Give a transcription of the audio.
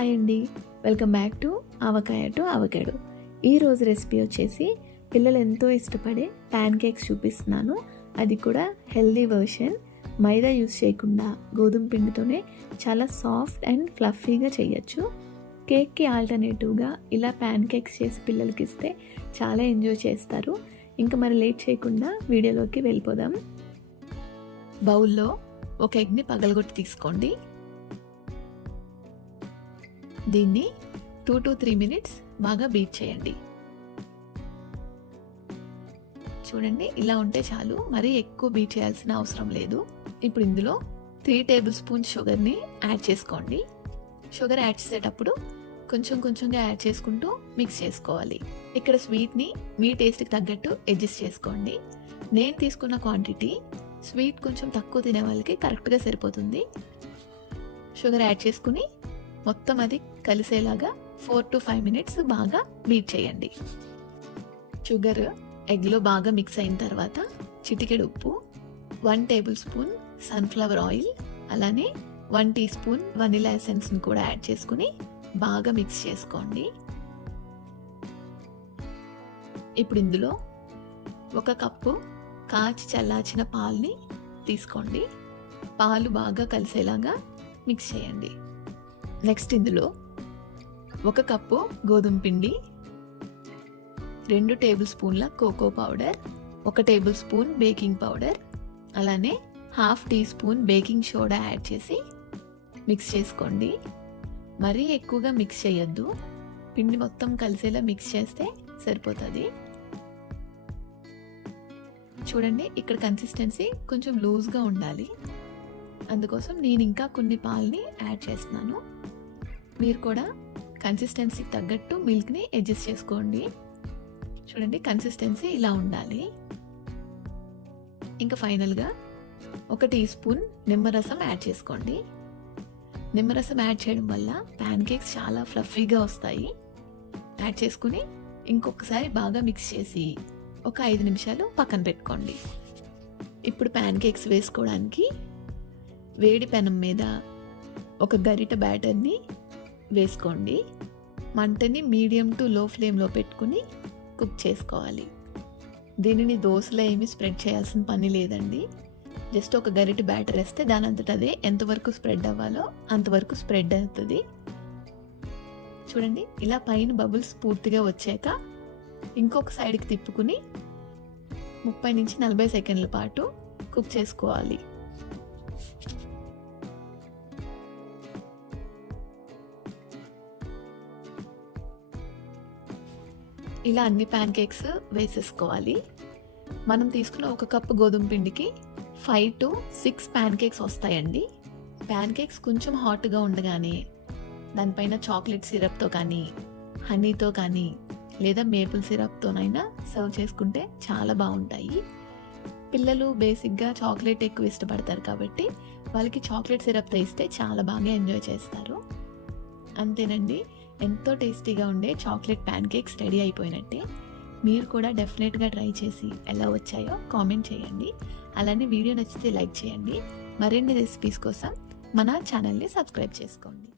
Hi అండి, welcome back to avakaya to avocado. ఈరోజు recipe వచ్చేసి పిల్లలు ఎంతో ఇష్టపడే ప్యాన్ కేక్స్ చూపిస్తున్నాను. అది కూడా హెల్దీ వర్షన్. మైదా యూస్ చేయకుండా గోధుమ పిండితోనే చాలా సాఫ్ట్ అండ్ ఫ్లఫీగా చేయొచ్చు. కేక్కి ఆల్టర్నేటివ్గా ఇలా ప్యాన్ కేక్స్ చేసి పిల్లలకి ఇస్తే చాలా ఎంజాయ్ చేస్తారు. ఇంకా మరి లేట్ చేయకుండా వీడియోలోకి వెళ్ళిపోదాం. బౌల్లో ఒక ఎగ్ని పగలగొట్టి తీసుకోండి. దీన్ని 2 to 3 minutes బాగా బీట్ చేయండి. చూడండి, ఇలా ఉంటే చాలు, మరీ ఎక్కువ బీట్ చేయాల్సిన అవసరం లేదు. ఇప్పుడు ఇందులో 3 tablespoons షుగర్ని యాడ్ చేసుకోండి. షుగర్ యాడ్ చేసేటప్పుడు కొంచెంగా యాడ్ చేసుకుంటూ మిక్స్ చేసుకోవాలి. ఇక్కడ స్వీట్ని మీ టేస్ట్కి తగ్గట్టు అడ్జస్ట్ చేసుకోండి. నేను తీసుకున్న క్వాంటిటీ స్వీట్ కొంచెం తక్కువ తినే వాళ్ళకి కరెక్ట్గా సరిపోతుంది. షుగర్ యాడ్ చేసుకుని మొత్తం అది కలిసేలాగా 4 to 5 minutes బాగా బీట్ చేయండి. షుగర్ ఎగ్లో బాగా మిక్స్ అయిన తర్వాత చిటికెడు ఉప్పు, 1 tablespoon సన్ఫ్లవర్ ఆయిల్, అలానే 1 teaspoon వనిలా ఎసెన్స్ని కూడా యాడ్ చేసుకుని బాగా మిక్స్ చేసుకోండి. ఇప్పుడు ఇందులో 1 కప్పు కాచి చల్లార్చిన పాలని తీసుకోండి. పాలు బాగా కలిసేలాగా మిక్స్ చేయండి. నెక్స్ట్ ఇందులో 1 కప్పు గోధుమ పిండి, 2 tablespoons cocoa powder, 1 tablespoon baking powder, అలానే 1/2 teaspoon బేకింగ్ సోడా యాడ్ చేసి మిక్స్ చేసుకోండి. మరీ ఎక్కువగా మిక్స్ చేయొద్దు, పిండి మొత్తం కలిసేలా మిక్స్ చేస్తే సరిపోతుంది. చూడండి, ఇక్కడ కన్సిస్టెన్సీ కొంచెం లూజ్గా ఉండాలి. అందుకోసం నేను ఇంకా కొన్ని పాలని యాడ్ చేస్తున్నాను. మీరు కూడా కన్సిస్టెన్సీకి తగ్గట్టు మిల్క్ని అడ్జస్ట్ చేసుకోండి. చూడండి, కన్సిస్టెన్సీ ఇలా ఉండాలి. ఇంకా ఫైనల్గా 1 teaspoon నిమ్మరసం యాడ్ చేసుకోండి. నిమ్మరసం యాడ్ చేయడం వల్ల ప్యాన్ కేక్స్ చాలా ఫ్లఫీగా వస్తాయి. యాడ్ చేసుకుని ఇంకొకసారి బాగా మిక్స్ చేసి ఒక 5 నిమిషాలు పక్కన పెట్టుకోండి. ఇప్పుడు ప్యాన్ కేక్స్ వేసుకోవడానికి వేడి పెనం మీద ఒక గరిట బ్యాటర్ని వేసుకోండి. మంటని మీడియం టు లో ఫ్లేమ్లో పెట్టుకుని కుక్ చేసుకోవాలి. దీనిని దోశలో ఏమీ స్ప్రెడ్ చేయాల్సిన పని లేదండి. జస్ట్ ఒక గరిట బ్యాటర్ వేస్తే దాని అంతటా అదే ఎంతవరకు స్ప్రెడ్ అవ్వాలో అంతవరకు స్ప్రెడ్ అవుతుంది. చూడండి, ఇలా పైన బబుల్స్ పూర్తిగా వచ్చాక ఇంకొక సైడ్కి తిప్పుకుని 30 నుంచి 40 సెకండ్ల పాటు కుక్ చేసుకోవాలి. ఇలా అన్ని ప్యాన్ కేక్స్ వేసేసుకోవాలి. మనం తీసుకున్న 1 కప్పు గోధుమ పిండికి 5 to 6 ప్యాన్ కేక్స్ వస్తాయండి. ప్యాన్ కేక్స్ కొంచెం హాట్గా ఉండగానే దానిపైన చాక్లెట్ సిరప్తో కానీ, హనీతో కానీ, లేదా మేపుల్ సిరప్తోనైనా సర్వ్ చేసుకుంటే చాలా బాగుంటాయి. పిల్లలు బేసిక్గా చాక్లెట్ ఎక్కువ ఇష్టపడతారు కాబట్టి వాళ్ళకి చాక్లెట్ సిరప్తో ఇస్తే చాలా బాగా ఎంజాయ్ చేస్తారు. అంతేనండి, ఎంతో టేస్టీగా ఉండే చాక్లెట్ ప్యాన్ కేక్స్ రెడీ అయిపోయినట్టే. మీరు కూడా డెఫినెట్గా ట్రై చేసి ఎలా వచ్చాయో కామెంట్ చేయండి. అలానే వీడియో నచ్చితే లైక్ చేయండి. మరిన్ని రెసిపీస్ కోసం మన ఛానల్ని సబ్స్క్రైబ్ చేసుకోండి.